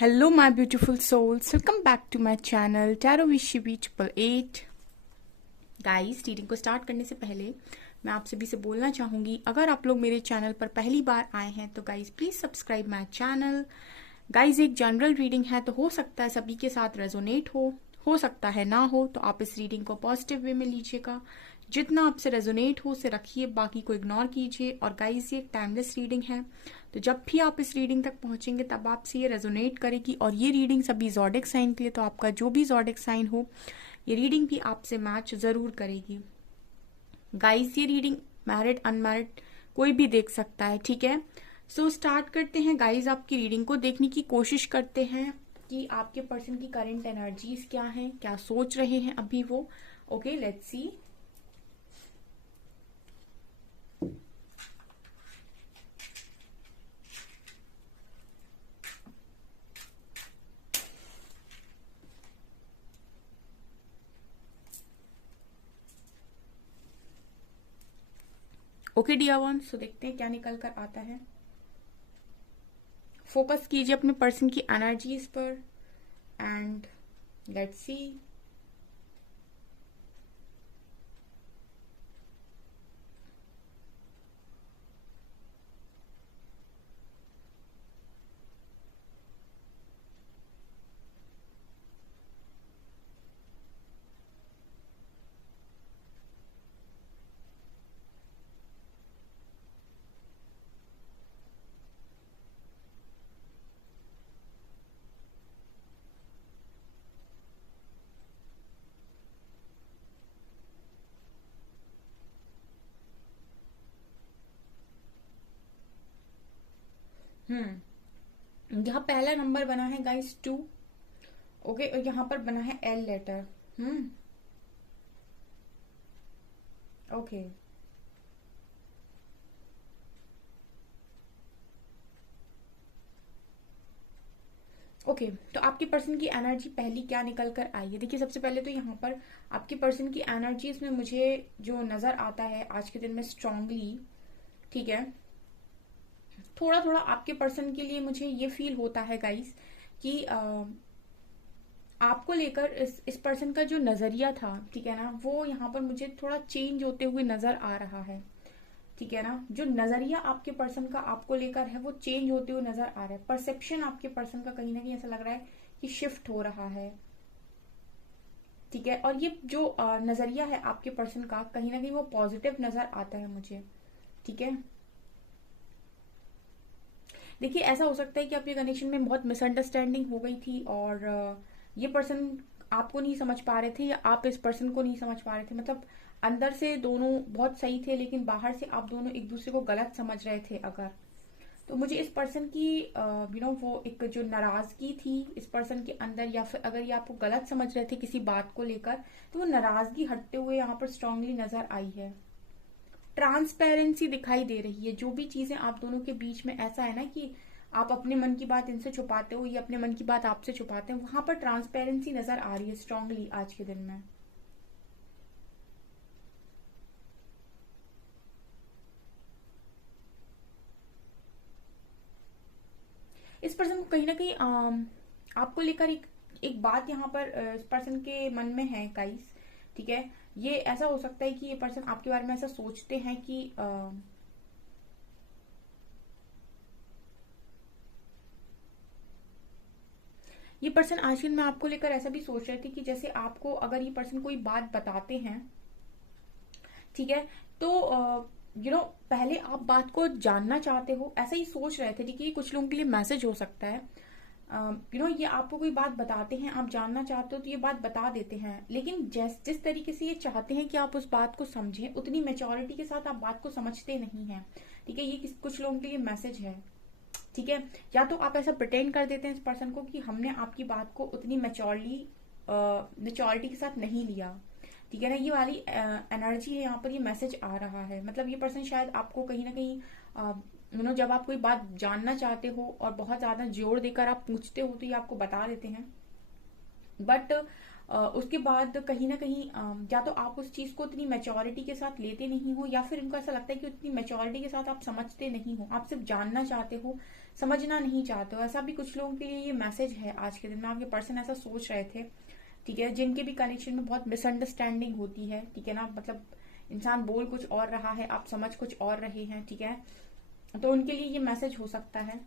Hello, my beautiful souls. Welcome back to my channel Tarot Vishivi 888. Guys, reading को start करने से पहले मैं आप सभी से बोलना चाहूँगी, अगर आप लोग मेरे चैनल पर पहली बार आए हैं तो guys please subscribe my channel. Guys, एक जनरल रीडिंग है तो हो सकता है सभी के साथ रेजोनेट हो सकता है ना हो, तो आप इस रीडिंग को पॉजिटिव वे में लीजिएगा। जितना आपसे रेजोनेट हो उसे रखिए, बाकी को इग्नोर कीजिए। और गाइस, ये एक टाइमलेस रीडिंग है, तो जब भी आप इस रीडिंग तक पहुंचेंगे तब आपसे ये रेजोनेट करेगी। और ये रीडिंग सभी ज़ोडिक साइन के लिए, तो आपका जो भी ज़ोडिक साइन हो ये रीडिंग भी आपसे मैच ज़रूर करेगी। गाइस, ये रीडिंग मैरिड अनमैरिड कोई भी देख सकता है, ठीक है। सो स्टार्ट करते हैं गाइस। आपकी रीडिंग को देखने की कोशिश करते हैं कि आपके पर्सन की करंट एनर्जीज क्या हैं, क्या सोच रहे हैं अभी वो। Okay, let's see. Okay dear one, so देखते हैं क्या निकल कर आता है। फोकस कीजिए अपने पर्सन की एनर्जीज पर एंड लेट्स सी। यहाँ पहला नंबर बना है गाइस 2। ओके, और यहाँ पर बना है एल लेटर। ओके, ओके, तो आपके पर्सन की एनर्जी पहली क्या निकल कर आई है। देखिए, सबसे पहले तो यहाँ पर आपके पर्सन की एनर्जीज में मुझे जो नजर आता है आज के दिन में स्ट्रांगली, ठीक है, थोड़ा थोड़ा आपके पर्सन के लिए मुझे ये फील होता है गाइस कि आपको लेकर इस पर्सन का जो नजरिया था, ठीक है ना, वो यहाँ पर मुझे थोड़ा चेंज होते हुए नजर आ रहा है। ठीक है ना, जो नजरिया आपके पर्सन का आपको लेकर है वो चेंज होते हुए नजर आ रहा है। परसेप्शन आपके पर्सन का कहीं ना कहीं ऐसा लग रहा है कि शिफ्ट हो रहा है। ठीक है, और ये जो नजरिया है आपके पर्सन का कहीं ना कहीं वो पॉजिटिव नजर आता है मुझे। ठीक है, देखिए, ऐसा हो सकता है कि आपके कनेक्शन में बहुत मिसअंडरस्टैंडिंग हो गई थी और ये पर्सन आपको नहीं समझ पा रहे थे या आप इस पर्सन को नहीं समझ पा रहे थे। मतलब अंदर से दोनों बहुत सही थे लेकिन बाहर से आप दोनों एक दूसरे को गलत समझ रहे थे अगर। तो मुझे इस पर्सन की वो एक जो नाराजगी थी इस पर्सन के अंदर, या फिर अगर ये आपको गलत समझ रहे थे किसी बात को लेकर, तो वो नाराजगी हटते हुए यहाँ पर स्ट्रांगली नजर आई है। ट्रांसपेरेंसी दिखाई दे रही है। जो भी चीजें आप दोनों के बीच में ऐसा है ना कि आप अपने मन की बात इनसे छुपाते हो, ये अपने मन की बात आपसे छुपाते हैं, वहां पर ट्रांसपेरेंसी नजर आ रही है स्ट्रांगली आज के दिन में। इस पर्सन को कहीं ना कहीं आपको लेकर एक बात यहाँ पर इस पर्सन के मन में है गाइस। ठीक है, ये ऐसा हो सकता है कि ये पर्सन आपके बारे में ऐसा सोचते हैं कि ये पर्सन आज दिन में आपको लेकर ऐसा भी सोच रहे थे कि जैसे आपको अगर ये पर्सन कोई बात बताते हैं, ठीक है, तो पहले आप बात को जानना चाहते हो, ऐसा ही सोच रहे थे। ठीक है, ये कुछ लोगों के लिए मैसेज हो सकता है। ये आपको कोई बात बताते हैं, आप जानना चाहते हो तो ये बात बता देते हैं, लेकिन जिस तरीके से ये चाहते हैं कि आप उस बात को समझें उतनी मेच्योरिटी के साथ आप बात को समझते नहीं हैं। ठीक है, ये कुछ लोगों के लिए मैसेज है। ठीक है, या तो आप ऐसा प्रिटेंड कर देते हैं इस पर्सन को कि हमने आपकी बात को उतनी मेच्योरिटी के साथ नहीं लिया। ठीक है ना, ये वाली एनर्जी है यहाँ पर, ये मैसेज आ रहा है। मतलब ये पर्सन शायद आपको कहीं ना कहीं जब आप कोई बात जानना चाहते हो और बहुत ज्यादा जोर देकर आप पूछते हो तो ये आपको बता देते हैं, बट उसके बाद कहीं ना कहीं या तो आप उस चीज को उतनी मेच्योरिटी के साथ लेते नहीं हो, या फिर इनको ऐसा लगता है कि उतनी मेच्योरिटी के साथ आप समझते नहीं हो। आप सिर्फ जानना चाहते हो, समझना नहीं चाहते हो। ऐसा भी कुछ लोगों के लिए ये मैसेज है आज के दिन में। आपके पर्सन ऐसा सोच रहे थे, ठीक है, जिनके भी कनेक्शन में बहुत मिसअंडरस्टैंडिंग होती है, ठीक है ना, मतलब इंसान बोल कुछ और रहा है, आप समझ कुछ और रहे हैं, ठीक है, तो उनके लिए ये मैसेज हो सकता है।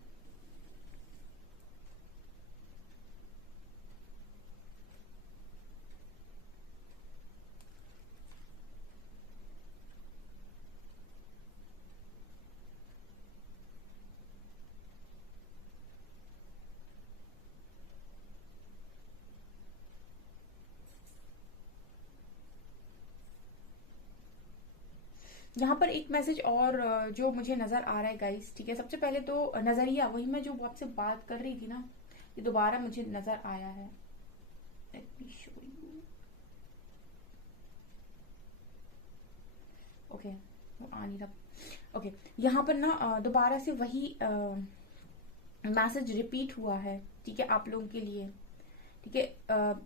यहाँ पर एक मैसेज और जो मुझे नजर आ रहा है गाइस, ठीक है, सबसे पहले तो नजरिया वही मैं जो आपसे बात कर रही थी ना, ये दोबारा मुझे नजर आया है। Let me show you. Okay, वो आ नहीं रहा। ओके, यहाँ पर ना दोबारा से वही मैसेज रिपीट हुआ है, ठीक है, आप लोगों के लिए, ठीक है।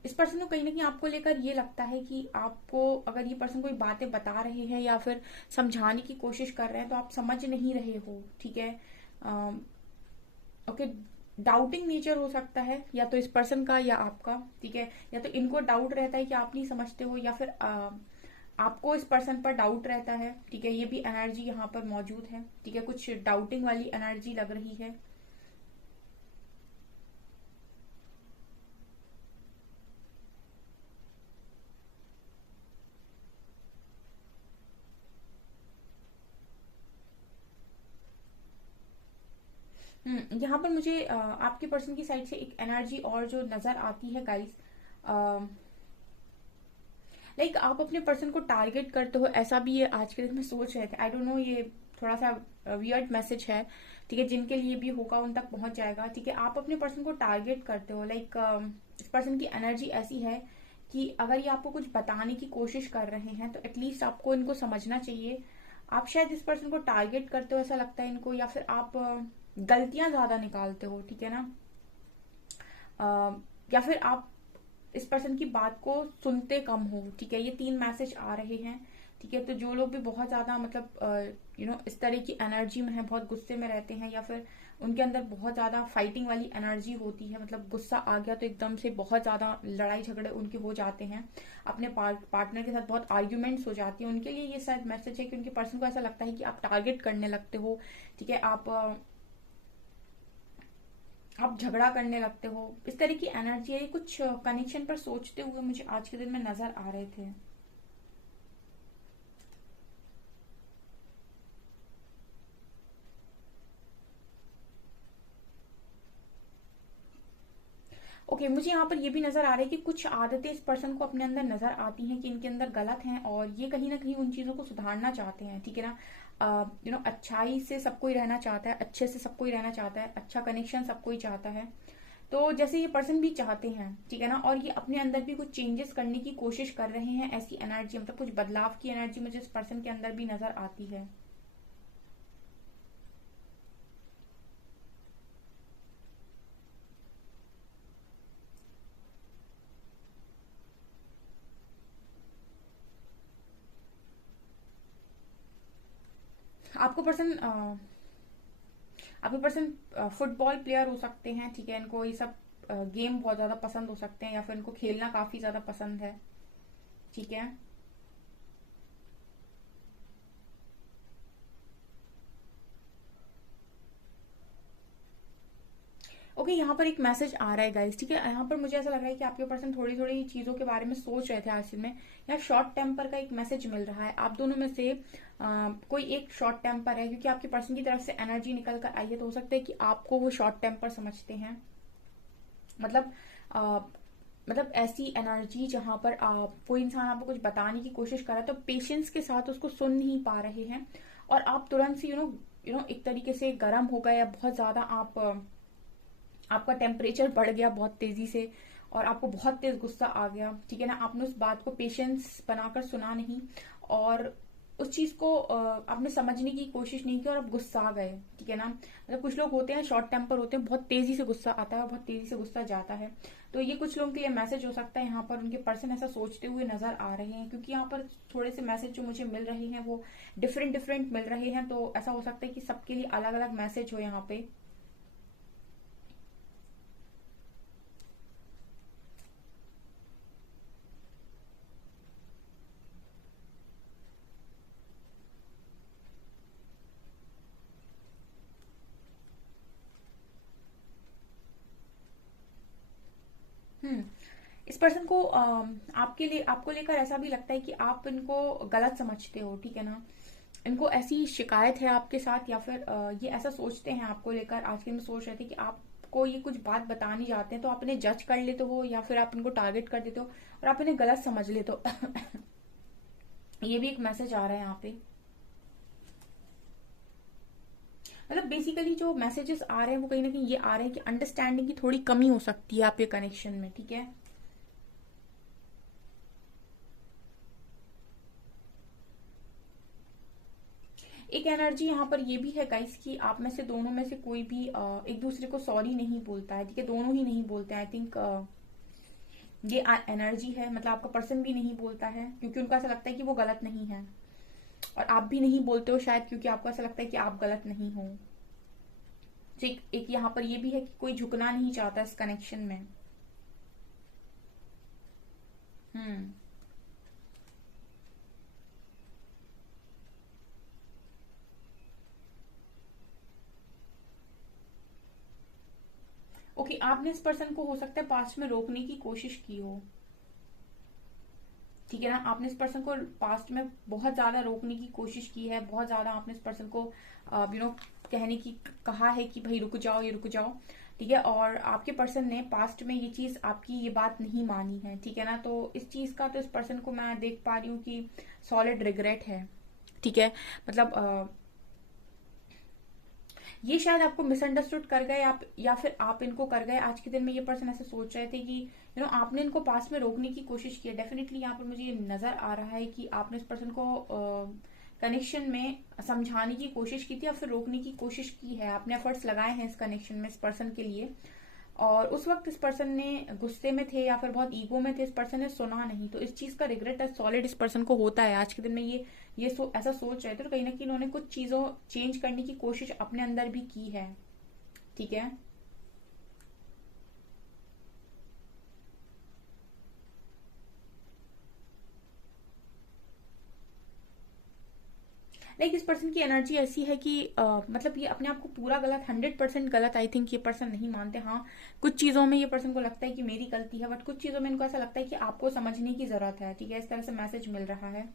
इस पर्सन को कहीं ना कहीं आपको लेकर ये लगता है कि आपको अगर ये पर्सन कोई बातें बता रहे हैं या फिर समझाने की कोशिश कर रहे हैं तो आप समझ नहीं रहे हो, ठीक है। ओके, डाउटिंग नेचर हो सकता है या तो इस पर्सन का या आपका, ठीक है, या तो इनको डाउट रहता है कि आप नहीं समझते हो, या फिर आपको इस पर्सन पर डाउट रहता है, ठीक है, ये भी एनर्जी यहाँ पर मौजूद है, ठीक है, कुछ डाउटिंग वाली एनर्जी लग रही है। यहाँ पर मुझे आपके पर्सन की साइड से एक एनर्जी और जो नजर आती है गाइस, लाइक आप अपने पर्सन को टारगेट करते हो, ऐसा भी ये आज के दिन में सोच रहे थे। आई डोंट नो, ये थोड़ा सा वियर्ड मैसेज है, ठीक है, जिनके लिए भी होगा उन तक पहुंच जाएगा, ठीक है। आप अपने पर्सन को टारगेट करते हो, लाइक इस पर्सन की एनर्जी ऐसी है कि अगर ये आपको कुछ बताने की कोशिश कर रहे हैं तो एटलीस्ट आपको इनको समझना चाहिए। आप शायद इस पर्सन को टारगेट करते हो, ऐसा लगता है इनको, या फिर आप गलतियां ज्यादा निकालते हो, ठीक है ना, या फिर आप इस पर्सन की बात को सुनते कम हो, ठीक है। ये 3 मैसेज आ रहे हैं, ठीक है। तो जो लोग भी बहुत ज्यादा मतलब इस तरह की एनर्जी में है, बहुत गुस्से में रहते हैं, या फिर उनके अंदर बहुत ज्यादा फाइटिंग वाली एनर्जी होती है, मतलब गुस्सा आ गया तो एकदम से बहुत ज्यादा लड़ाई झगड़े उनके हो जाते हैं, अपने पार्टनर के साथ बहुत आर्ग्यूमेंट्स हो जाती है, उनके लिए ये शायद मैसेज है कि उनके पर्सन को ऐसा लगता है कि आप टारगेट करने लगते हो, ठीक है, आप झगड़ा करने लगते हो, इस तरह की एनर्जी है। ये कुछ कनेक्शन पर सोचते हुए मुझे आज के दिन में नजर आ रहे थे। ओके, मुझे यहाँ पर ये भी नजर आ रहा है कि कुछ आदतें इस पर्सन को अपने अंदर नजर आती हैं कि इनके अंदर गलत हैं, और ये कहीं ना कहीं उन चीजों को सुधारना चाहते हैं, ठीक है ना। अच्छाई से सब कोई रहना चाहता है, अच्छे से सब कोई रहना चाहता है, अच्छा कनेक्शन सब कोई चाहता है। तो जैसे ये पर्सन भी चाहते हैं, ठीक है ना, और ये अपने अंदर भी कुछ चेंजेस करने की कोशिश कर रहे हैं, ऐसी एनर्जी, मतलब कुछ बदलाव की एनर्जी मुझे इस पर्सन के अंदर भी नजर आती है। आपको पर्सन आपके पर्सन फुटबॉल प्लेयर हो सकते हैं, ठीक है, इनको ये सब गेम बहुत ज्यादा पसंद हो सकते हैं, या फिर इनको खेलना काफी ज्यादा पसंद है, ठीक है। ओके, यहाँ पर एक मैसेज आ रहा है गाइस, ठीक है। यहाँ पर मुझे ऐसा लग रहा है कि आपके पर्सन थोड़ी थोड़ी चीजों के बारे में सोच रहे थे आज में। यहाँ शॉर्ट टेम्पर का एक मैसेज मिल रहा है, आप दोनों में से कोई एक शॉर्ट टेम्पर है, क्योंकि आपके पर्सन की तरफ से एनर्जी निकल कर आई है, तो हो सकता है कि आपको वो शॉर्ट टेम्पर समझते हैं, मतलब आ, मतलब ऐसी एनर्जी जहां पर कोई इंसान आपको कुछ बताने की कोशिश कर रहा है तो पेशेंस के साथ उसको सुन नहीं पा रहे हैं, और आप तुरंत से एक तरीके से गर्म हो गए, या बहुत ज्यादा आपका टेम्परेचर बढ़ गया बहुत तेजी से, और आपको बहुत तेज गुस्सा आ गया, ठीक है ना। आपने उस बात को पेशेंस बनाकर सुना नहीं, और उस चीज को आपने समझने की कोशिश नहीं की, और आप गुस्सा आ गए, ठीक है ना। मतलब कुछ लोग होते हैं शॉर्ट टेम्पर होते हैं, बहुत तेजी से गुस्सा आता है और बहुत तेजी से गुस्सा जाता है। तो ये कुछ लोगों के लिए मैसेज हो सकता है, यहाँ पर उनके पर्सन ऐसा सोचते हुए नजर आ रहे हैं, क्योंकि यहाँ पर थोड़े से मैसेज जो मुझे मिल रहे हैं वो डिफरेंट डिफरेंट मिल रहे हैं, तो ऐसा हो सकता है कि सबके लिए अलग अलग मैसेज हो यहाँ पे। इस पर्सन को आपके लिए आपको लेकर ऐसा भी लगता है कि आप इनको गलत समझते हो, ठीक है ना। इनको ऐसी शिकायत है आपके साथ, या फिर ये ऐसा सोचते हैं आपको लेकर, आज के दिन सोच रहे थे कि आपको ये कुछ बात बताने जाते हैं तो आप इन्हें जज कर लेते हो, या फिर आप इनको टारगेट कर देते हो और आप इन्हें गलत समझ लेते हो। ये भी एक मैसेज आ रहा है यहाँ पे। मतलब बेसिकली जो मैसेजेस आ रहे हैं वो कहीं ना कहीं ये आ रहे हैं कि अंडरस्टैंडिंग की थोड़ी कमी हो सकती है आपके कनेक्शन में, ठीक है। एक एनर्जी यहाँ पर ये भी है गाइस कि आप में से दोनों में से कोई भी एक दूसरे को सॉरी नहीं बोलता है, ठीक है। दोनों ही नहीं बोलते हैं, आई थिंक ये एनर्जी है। मतलब आपका पर्सन भी नहीं बोलता है क्योंकि उनको ऐसा लगता है कि वो गलत नहीं है, और आप भी नहीं बोलते हो शायद क्योंकि आपको ऐसा लगता है कि आप गलत नहीं हो। तो एक यहाँ पर ये भी है कि कोई झुकना नहीं चाहता इस कनेक्शन में। हम्म। ओके, आपने इस पर्सन को हो सकता है पास्ट में रोकने की कोशिश की हो, ठीक है ना। आपने इस पर्सन को पास्ट में बहुत ज्यादा रोकने की कोशिश की है, बहुत ज्यादा आपने इस पर्सन को कहने की कहा है कि भाई रुक जाओ, ये रुक जाओ, ठीक है। और आपके पर्सन ने पास्ट में ये चीज आपकी ये बात नहीं मानी है, ठीक है ना। तो इस चीज का तो इस पर्सन को मैं देख पा रही हूँ कि सॉलिड रिग्रेट है, ठीक है। मतलब ये शायद आपको मिसअंडरस्टूड कर गए आप, या फिर आप इनको कर गए। आज के दिन में ये पर्सन ऐसे सोच रहे थे कि आपने इनको पास में रोकने की कोशिश की है। डेफिनेटली यहाँ पर मुझे ये नजर आ रहा है कि आपने इस पर्सन को कनेक्शन में समझाने की कोशिश की थी या फिर रोकने की कोशिश की है। आपने एफर्ट्स लगाए हैं इस कनेक्शन में इस पर्सन के लिए, और उस वक्त इस पर्सन ने गुस्से में थे या फिर बहुत ईगो में थे, इस पर्सन ने सुना नहीं। तो इस चीज का रिग्रेट सॉलिड इस पर्सन को होता है। आज के दिन में ये ऐसा सोच रहे थे, तो कहीं ना कहीं इन्होंने कुछ चीजों चेंज करने की कोशिश अपने अंदर भी की है, ठीक है। लाइक इस पर्सन की एनर्जी ऐसी है कि मतलब ये अपने आप को पूरा गलत, 100% गलत आई थिंक ये पर्सन नहीं मानते। हाँ, कुछ चीजों में ये पर्सन को लगता है कि मेरी गलती है, बट कुछ चीजों में इनको ऐसा लगता है कि आपको समझने की जरूरत है, ठीक है। इस तरह से मैसेज मिल रहा है।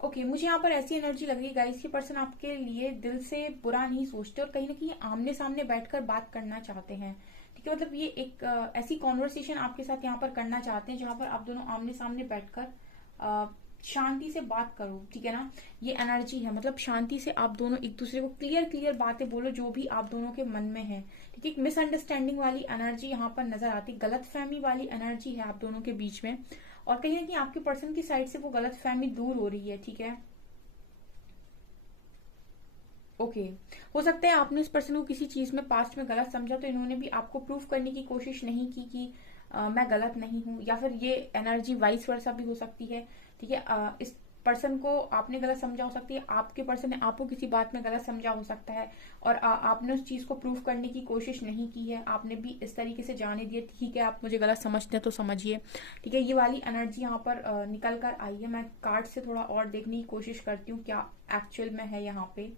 ओके मुझे यहाँ पर ऐसी एनर्जी लग रही है गाइस, ये पर्सन आपके लिए दिल से बुरा नहीं सोचते और कहीं ना कहीं आमने सामने बैठकर बात करना चाहते हैं, ठीक है। मतलब ये एक ऐसी कॉन्वर्सेशन आपके साथ यहाँ पर करना चाहते हैं जहां पर आप दोनों आमने सामने बैठकर शांति से बात करो, ठीक है ना। ये एनर्जी है, मतलब शांति से आप दोनों एक दूसरे को क्लियर क्लियर बातें बोलो जो भी आप दोनों के मन में है, ठीक है। एक मिसअंडरस्टैंडिंग वाली एनर्जी यहाँ पर नजर आती, गलत फहमी वाली एनर्जी है आप दोनों के बीच में, और कहीं ना कहीं आपके पर्सन की साइड से वो गलत फहमी दूर हो रही है, ठीक है। ओके हो सकता है आपने इस पर्सन को किसी चीज में पास्ट में गलत समझा, तो इन्होंने भी आपको प्रूफ करने की कोशिश नहीं की कि मैं गलत नहीं हूं, या फिर ये एनर्जी वाइस वर्सा भी हो सकती है, ठीक है। इस पर्सन को आपने गलत समझा हो सकती है, आपके पर्सन ने आपको किसी बात में गलत समझा हो सकता है, और आपने उस चीज को प्रूफ करने की कोशिश नहीं की है। आपने भी इस तरीके से जाने दिया, ठीक है आप मुझे गलत समझते हैं तो समझिए, ठीक है। ये वाली एनर्जी यहाँ पर निकल कर आई है। मैं कार्ड से थोड़ा और देखने की कोशिश करती हूँ क्या एक्चुअल में है यहाँ पे।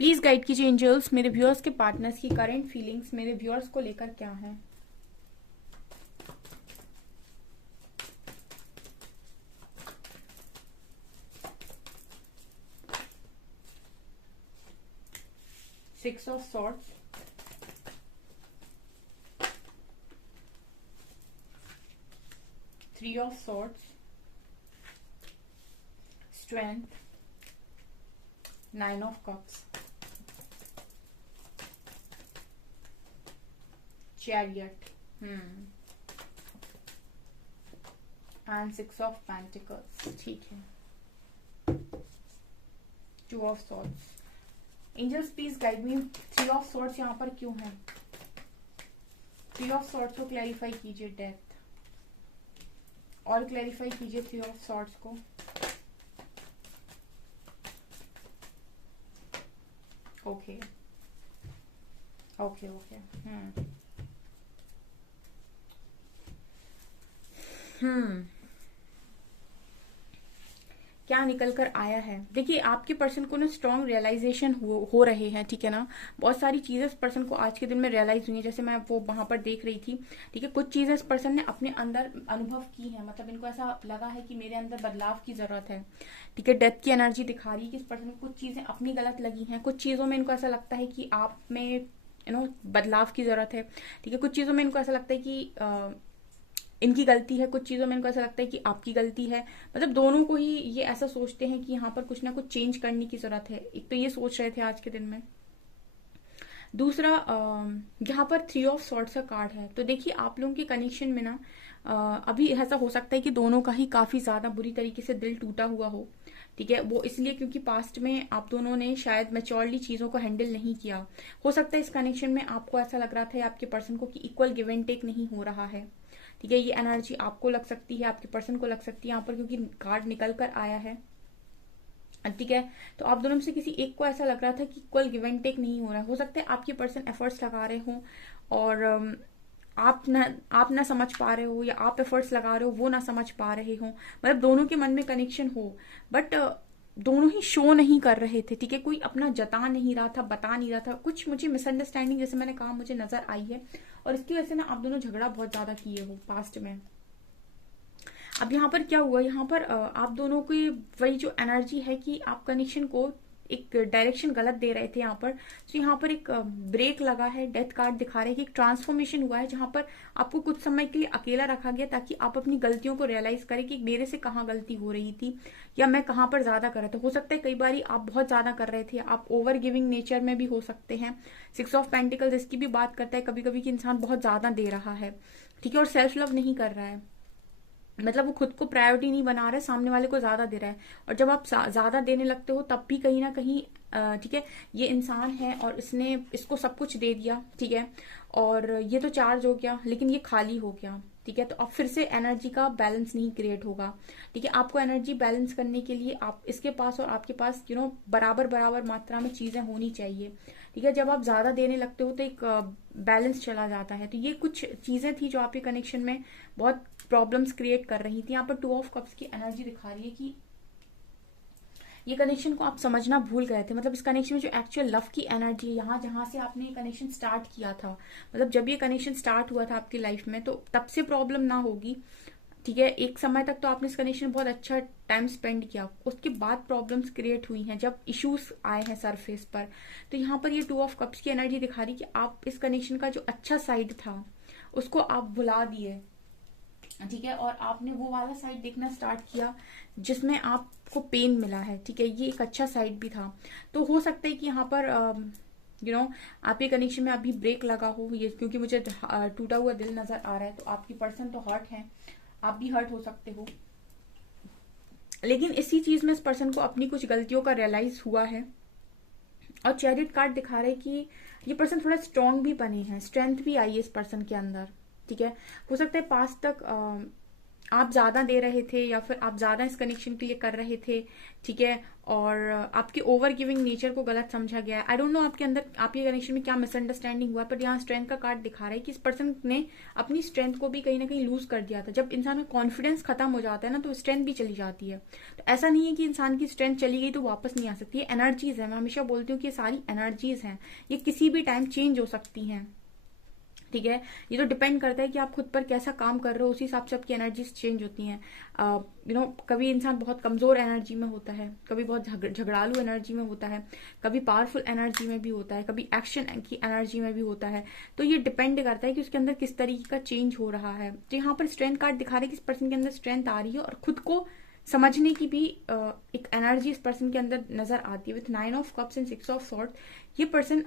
प्लीज गाइड कीजिए एंजल्स, मेरे व्यूअर्स के पार्टनर्स की करंट फीलिंग्स मेरे व्यूअर्स को लेकर क्या है। Six of swords, 3 of swords, strength, 9 of cups, chariot, and 6 of pentacles. ठीक है, 2 of swords. Angels please guide me, 3 of swords यहाँ पर क्यों है? 3 of swords को क्लैरिफाई कीजिए. डेथ, और क्लैरिफाई कीजिए 3 of swords को. Okay okay okay. क्या निकल कर आया है? देखिए, आपके पर्सन को ना स्ट्रॉन्ग रियलाइजेशन हो रहे हैं, ठीक है ना. बहुत सारी चीजें इस पर्सन को आज के दिन में रियलाइज हुई है, जैसे मैं वो वहां पर देख रही थी, ठीक है. कुछ चीजें इस पर्सन ने अपने अंदर अनुभव की है, मतलब इनको ऐसा लगा है कि मेरे अंदर बदलाव की जरूरत है, ठीक है. डेथ की एनर्जी दिखा रही है कि इस पर्सन को कुछ चीजें अपनी गलत लगी हैं. कुछ चीजों में इनको ऐसा लगता है कि आप में बदलाव की जरूरत है, ठीक है. कुछ चीजों में इनको ऐसा लगता है कि इनकी गलती है, कुछ चीजों में इनको ऐसा लगता है कि आपकी गलती है. मतलब दोनों को ही ये ऐसा सोचते हैं कि यहाँ पर कुछ ना कुछ चेंज करने की जरूरत है. एक तो ये सोच रहे थे आज के दिन में. दूसरा, यहाँ पर 3 of swords का कार्ड है. तो देखिए, आप लोगों के कनेक्शन में ना अभी ऐसा हो सकता है कि दोनों का ही काफी ज्यादा बुरी तरीके से दिल टूटा हुआ हो, ठीक है. वो इसलिए क्योंकि पास्ट में आप दोनों ने शायद मैच्योरली चीजों को हैंडल नहीं किया. हो सकता है इस कनेक्शन में आपको ऐसा लग रहा था आपके पर्सन को कि इक्वल गिव एंड टेक नहीं हो रहा है, ठीक है. ये एनर्जी आपको लग सकती है, आपके पर्सन को लग सकती है यहाँ पर, क्योंकि कार्ड निकल कर आया है, ठीक है. तो आप दोनों में से किसी एक को ऐसा लग रहा था कि इक्वल गिव एंड टेक नहीं हो रहा है. हो सकता है आपके पर्सन एफर्ट्स लगा रहे हो और आप ना समझ पा रहे हो, या आप एफर्ट्स लगा रहे हो वो ना समझ पा रहे हो. मतलब दोनों के मन में कनेक्शन हो, बट दोनों ही शो नहीं कर रहे थे, ठीक है. कोई अपना जता नहीं रहा था, बता नहीं रहा था. कुछ मुझे मिसअंडरस्टैंडिंग, जैसे मैंने कहा, मुझे नजर आई है, और इसकी वजह से ना आप दोनों झगड़ा बहुत ज्यादा किए हो पास्ट में. अब यहाँ पर क्या हुआ? यहाँ पर आप दोनों की वही जो एनर्जी है कि आप कनेक्शन को एक डायरेक्शन गलत दे रहे थे यहाँ पर. तो यहाँ पर एक ब्रेक लगा है. डेथ कार्ड दिखा रहे हैं कि एक ट्रांसफॉर्मेशन हुआ है, जहां पर आपको कुछ समय के लिए अकेला रखा गया ताकि आप अपनी गलतियों को रियलाइज करें कि मेरे से कहाँ गलती हो रही थी, या मैं कहाँ पर ज्यादा कर रहा था. हो सकता है कई बार आप बहुत ज्यादा कर रहे थे, आप ओवर गिविंग नेचर में भी हो सकते हैं. 6 of Pentacles इसकी भी बात करता है कभी कभी कि इंसान बहुत ज्यादा दे रहा है, ठीक है, और सेल्फ लव नहीं कर रहा है. मतलब वो खुद को प्रायोरिटी नहीं बना रहा है, सामने वाले को ज्यादा दे रहा है. और जब आप ज्यादा देने लगते हो तब भी कहीं ना कहीं, ठीक है, ये इंसान है और इसने इसको सब कुछ दे दिया, ठीक है, और ये तो चार्ज हो गया लेकिन ये खाली हो गया, ठीक है. तो अब फिर से एनर्जी का बैलेंस नहीं क्रिएट होगा, ठीक है. आपको एनर्जी बैलेंस करने के लिए आप इसके पास और आपके पास बराबर बराबर मात्रा में चीजें होनी चाहिए, ठीक है. जब आप ज्यादा देने लगते हो तो एक बैलेंस चला जाता है. तो ये कुछ चीजें थी जो आपके कनेक्शन में बहुत प्रॉब्लम्स क्रिएट कर रही थी. यहाँ पर 2 of Cups की एनर्जी दिखा रही है कि ये कनेक्शन को आप समझना भूल गए थे. मतलब इस कनेक्शन में जो एक्चुअल लव की एनर्जी है, यहाँ जहां से आपने ये कनेक्शन स्टार्ट किया था, मतलब जब ये कनेक्शन स्टार्ट हुआ था आपकी लाइफ में, तो तब से प्रॉब्लम ना होगी, ठीक है. एक समय तक तो आपने इस कनेक्शन में बहुत अच्छा टाइम स्पेंड किया, उसके बाद प्रॉब्लम्स क्रिएट हुई हैं जब इश्यूज आए हैं सरफेस पर. तो यहाँ पर ये 2 of Cups की एनर्जी दिखा रही कि आप इस कनेक्शन का जो अच्छा साइड था उसको आप भुला दिए, ठीक है, और आपने वो वाला साइड देखना स्टार्ट किया जिसमें आपको पेन मिला है, ठीक है. ये एक अच्छा साइड भी था. तो हो सकता है कि यहाँ पर आपके कनेक्शन में अभी ब्रेक लगा हो, ये क्योंकि मुझे टूटा हुआ दिल नजर आ रहा है. तो आपकी पर्सन तो हर्ट है, आप भी हर्ट हो सकते हो, लेकिन इसी चीज में इस पर्सन को अपनी कुछ गलतियों का रियलाइज हुआ है. और चैरियट कार्ड दिखा रहे कि ये पर्सन थोड़ा स्ट्रांग भी बने हैं, स्ट्रेंथ भी आई है इस पर्सन के अंदर, ठीक है. हो सकता है पास्ट तक आप ज्यादा दे रहे थे, या फिर आप ज्यादा इस कनेक्शन के लिए कर रहे थे, ठीक है, और आपके ओवर गिविंग नेचर को गलत समझा गया. आई डोंट नो आपके अंदर, आपके कनेक्शन में क्या मिसअंडरस्टैंडिंग हुआ, पर यहाँ स्ट्रेंथ का कार्ड दिखा रहा है कि इस पर्सन ने अपनी स्ट्रेंथ को भी कहीं ना कहीं लूज कर दिया था. जब इंसान का कॉन्फिडेंस खत्म हो जाता है ना, तो स्ट्रेंथ भी चली जाती है. तो ऐसा नहीं है कि इंसान की स्ट्रेंथ चली गई तो वापस नहीं आ सकती है. एनर्जीज है, मैं हमेशा बोलती हूँ कि ये सारी एनर्जीज हैं, ये किसी भी टाइम चेंज हो सकती हैं, ठीक है। ये तो डिपेंड करता है कि आप खुद पर कैसा काम कर रहे हो, उसी हिसाब से आपकी एनर्जीज चेंज होती हैं। कभी इंसान बहुत कमजोर एनर्जी में होता है, कभी बहुत झगड़ालू एनर्जी में होता है, कभी पावरफुल एनर्जी में भी होता है, कभी एक्शन की एनर्जी में भी होता है। तो ये डिपेंड करता है कि उसके अंदर किस तरीके का चेंज हो रहा है। तो यहाँ पर स्ट्रेंथ कार्ड दिखा रहे हैं कि इस पर्सन के अंदर स्ट्रेंथ आ रही है और खुद को समझने की भी एक एनर्जी इस पर्सन के अंदर नजर आती है। With 9 of cups and 6 of sword ये पर्सन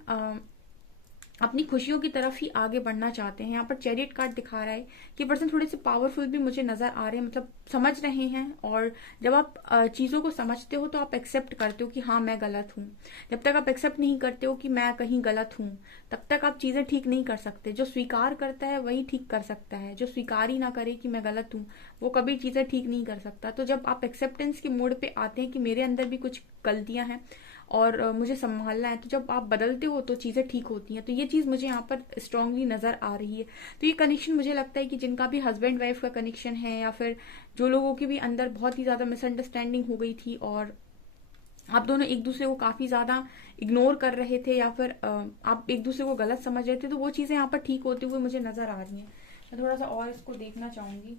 अपनी खुशियों की तरफ ही आगे बढ़ना चाहते हैं। यहाँ पर चैरियट कार्ड दिखा रहा है कि पर्सन थोड़े से पावरफुल भी मुझे नजर आ रहे हैं, मतलब समझ रहे हैं। और जब आप चीजों को समझते हो तो आप एक्सेप्ट करते हो कि हाँ मैं गलत हूँ। जब तक आप एक्सेप्ट नहीं करते हो कि मैं कहीं गलत हूँ, तब तक आप चीजें ठीक नहीं कर सकते। जो स्वीकार करता है वही ठीक कर सकता है, जो स्वीकार ही ना करे कि मैं गलत हूँ वो कभी चीजें ठीक नहीं कर सकता। तो जब आप एक्सेप्टेंस के मोड पे आते हैं कि मेरे अंदर भी कुछ गलतियां हैं और मुझे संभालना है, तो जब आप बदलते हो तो चीजें ठीक होती हैं। तो ये चीज मुझे यहाँ पर स्ट्रांगली नजर आ रही है। तो ये कनेक्शन मुझे लगता है कि जिनका भी हस्बैंड वाइफ का कनेक्शन है, या फिर जो लोगों के भी अंदर बहुत ही ज्यादा मिसअंडरस्टैंडिंग हो गई थी और आप दोनों एक दूसरे को काफी ज्यादा इग्नोर कर रहे थे, या फिर आप एक दूसरे को गलत समझ रहे थे, तो वो चीजें यहाँ पर ठीक होते हुए मुझे नजर आ रही हैं। मैं थोड़ा सा और इसको देखना चाहूंगी।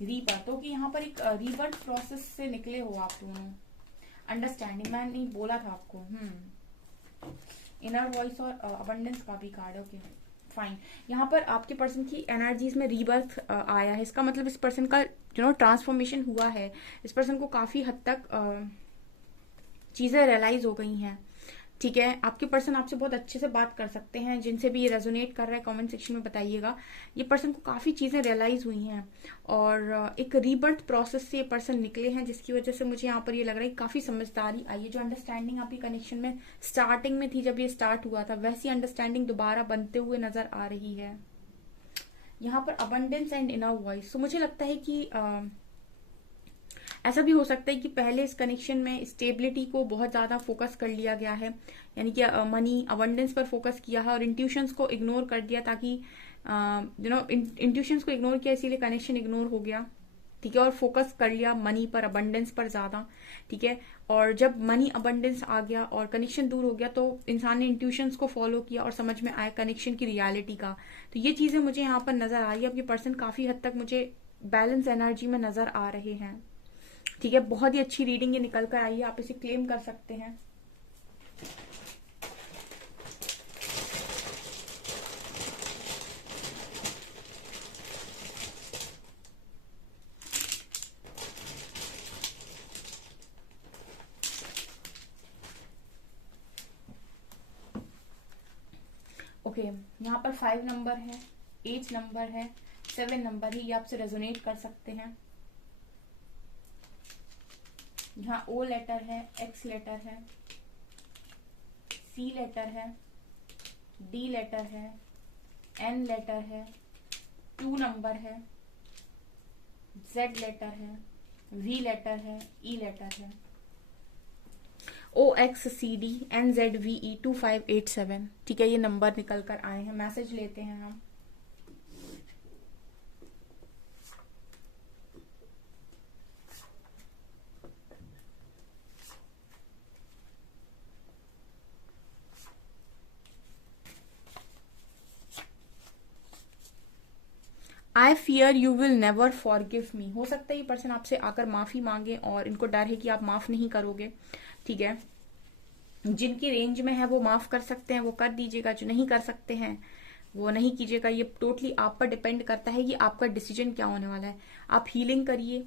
रीबर्थ, तो कि यहाँ पर एक रीबर्थ प्रोसेस से निकले हो आप दोनों। अंडरस्टैंडिंग, मैंने बोला था आपको। इनर वॉइस और अबंडेंस का भी कार्ड। Okay fine. यहाँ पर आपके पर्सन की एनर्जीज में रीबर्थ आया है। इसका मतलब इस पर्सन का ट्रांसफॉर्मेशन हुआ है। इस पर्सन को काफी हद तक चीजें रियलाइज हो गई हैं। ठीक है, आपके पर्सन आपसे बहुत अच्छे से बात कर सकते हैं। जिनसे भी ये रेजोनेट कर रहा है कमेंट सेक्शन में बताइएगा। ये पर्सन को काफी चीजें रियलाइज हुई हैं और एक रीबर्थ प्रोसेस से ये पर्सन निकले हैं, जिसकी वजह से मुझे यहाँ पर ये लग रहा है कि काफी समझदारी आई है। जो अंडरस्टैंडिंग आपकी कनेक्शन में स्टार्टिंग में थी, जब ये स्टार्ट हुआ था, वैसी अंडरस्टैंडिंग दोबारा बनते हुए नजर आ रही है। यहाँ पर अबंडेंस एंड इनर वॉइस, तो मुझे लगता है कि ऐसा भी हो सकता है कि पहले इस कनेक्शन में स्टेबिलिटी को बहुत ज्यादा फोकस कर लिया गया है, यानी कि मनी अबंडेंस पर फोकस किया है और इंट्यूशंस को इग्नोर कर दिया, ताकि इंट्यूशंस को इग्नोर किया इसीलिए कनेक्शन इग्नोर हो गया। ठीक है, और फोकस कर लिया मनी पर, अबंडेंस पर ज्यादा। ठीक है, और जब मनी अबंडेंस आ गया और कनेक्शन दूर हो गया, तो इंसान ने इंट्यूशंस को फॉलो किया और समझ में आया कनेक्शन की रियलिटी का। तो ये चीजें मुझे यहाँ पर नजर आ रही है। अब ये पर्सन काफी हद तक मुझे बैलेंस एनर्जी में नजर आ रहे हैं। ठीक है, बहुत ही अच्छी रीडिंग ये निकल कर आई है, आप इसे क्लेम कर सकते हैं। ओके, यहाँ पर 5 नंबर है, 8 नंबर है, 7 नंबर है, ये आपसे रेजोनेट कर सकते हैं। यहाँ ओ लेटर है, एक्स लेटर है, सी लेटर है, डी लेटर है, एन लेटर है, 2 नंबर है, जेड लेटर है, वी लेटर है, ई लेटर है, O X C D N Z V E 2587। ठीक है, ये नंबर निकल कर आए हैं। मैसेज लेते हैं हम। I fear you will never forgive me. हो सकता है ये पर्सन आपसे आकर माफी मांगे और इनको डर है कि आप माफ नहीं करोगे। ठीक है, जिनकी रेंज में है वो माफ कर सकते हैं, वो कर दीजिएगा। जो नहीं कर सकते हैं वो नहीं कीजिएगा। ये टोटली आप पर डिपेंड करता है कि आपका डिसीजन क्या होने वाला है। आप हीलिंग करिए,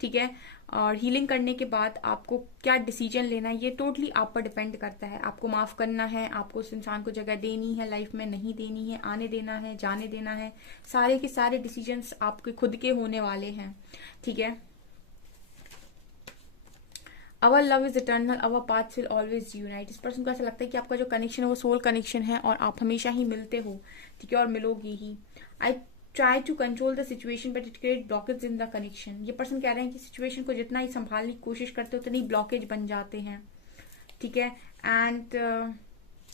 ठीक है, और हीलिंग करने के बाद आपको क्या डिसीजन लेना है ये टोटली आप पर डिपेंड करता है। आपको माफ करना है, आपको उस इंसान को जगह देनी है लाइफ में, नहीं देनी है, आने देना है, जाने देना है, सारे के सारे डिसीजंस आपके खुद के होने वाले हैं। ठीक है, our love is eternal, our paths will always unite. इस पर्सन को ऐसा लगता है कि आपका जो कनेक्शन है वो सोल कनेक्शन है और आप हमेशा ही मिलते हो। ठीक है, और मिलोगे ही। I try to control the situation but it create blockage in the connection. ये पर्सन कह रहे हैं कि सिचुएशन को जितना ही संभालने की कोशिश करते हो उतनी ब्लॉकेज बन जाते हैं। ठीक है, एंड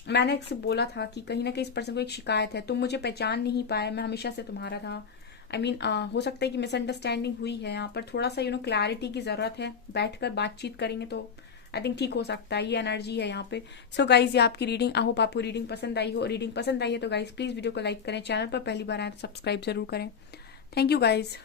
मैंने एक से बोला था कि कहीं ना कहीं इस पर्सन को एक शिकायत है, तुम मुझे पहचान नहीं पाए, मैं हमेशा से तुम्हारा था। आई मीन हो सकता है कि मिसअंडरस्टैंडिंग हुई है। यहाँ पर थोड़ा सा क्लैरिटी की जरूरत है। बैठकर बातचीत करेंगे तो आई थिंक ठीक हो सकता है, ये एनर्जी है यहाँ पे। सो गाइज ये आपकी रीडिंग, आई होप आपको रीडिंग पसंद आई हो। रीडिंग पसंद आई है तो गाइज प्लीज वीडियो को लाइक करें, चैनल पर पहली बार आए तो सब्सक्राइब जरूर करें। Thank you guys.